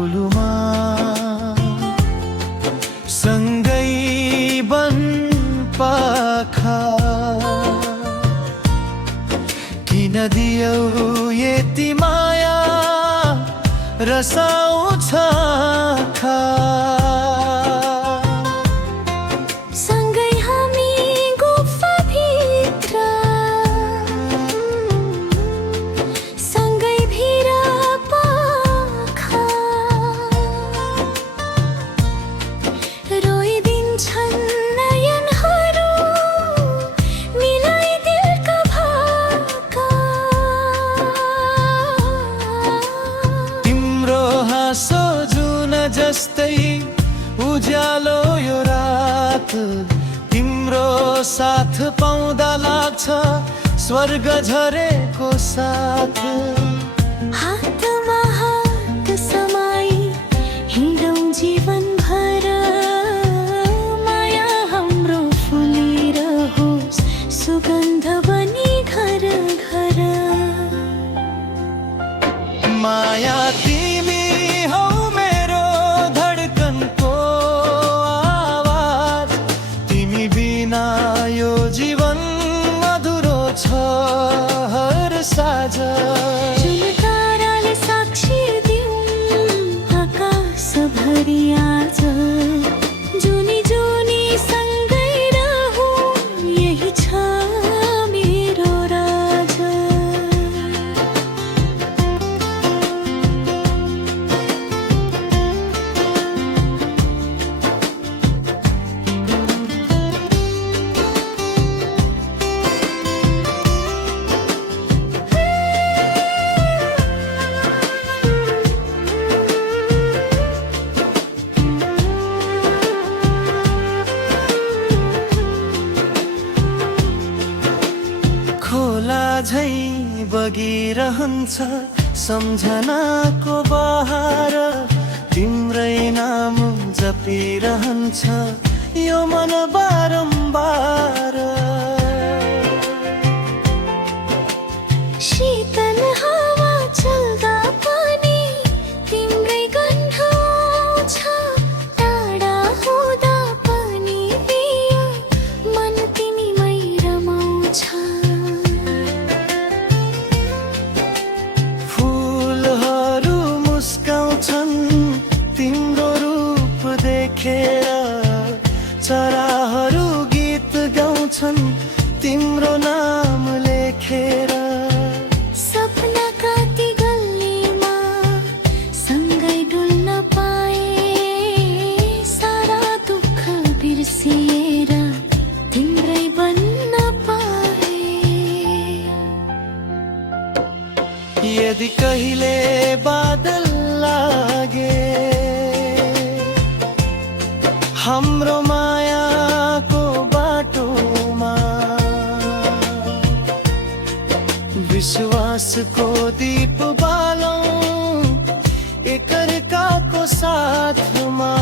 डुलुमा सँगै बन पाखा किन दियौ यति माया रसाउँछ आँखा जस्तै उज्यालो यो रात तिम्रो साथ पाउँदा लाग्छ स्वर्ग झरेको साथ हातमा हात समाई हिँडौँ जीवन भर माया हाम्रो फुलिरहोस् सुगन्ध बनी घर घर माया तिमी हौ यो जीवन मधुरो छ हर साँझ जुन ताराले साक्षी दिउँ आकाश भरि आज जुनी जुनी सँगै रहौँ यही छ मेरो राज खोला झै बगिरहन्छ सम्झनाको बहार तिम्रै नाम जपिरहन्छ यो मन बारम्बार शीतल हावा चल्दा पनि तिम्रै गन्ध आउँछ टाढा हुँदा पनि बियो मन तिमीमै रमाउँछ फुलहरू मुस्काउँछन् तिम्रो रूप देखेर चराहरू गीत गाउँछन् तिम्रो नाम लेखेर सपनाका ती गल्लीमा सँगै डुल्न पाए सारा दुःख बिर्सिएर तिम्रै बन्न पाए यदि कहिले बादल लागे हाम्रो मायाको बाटोमा विश्वासको दीप बालौं एकअर्काको साथमा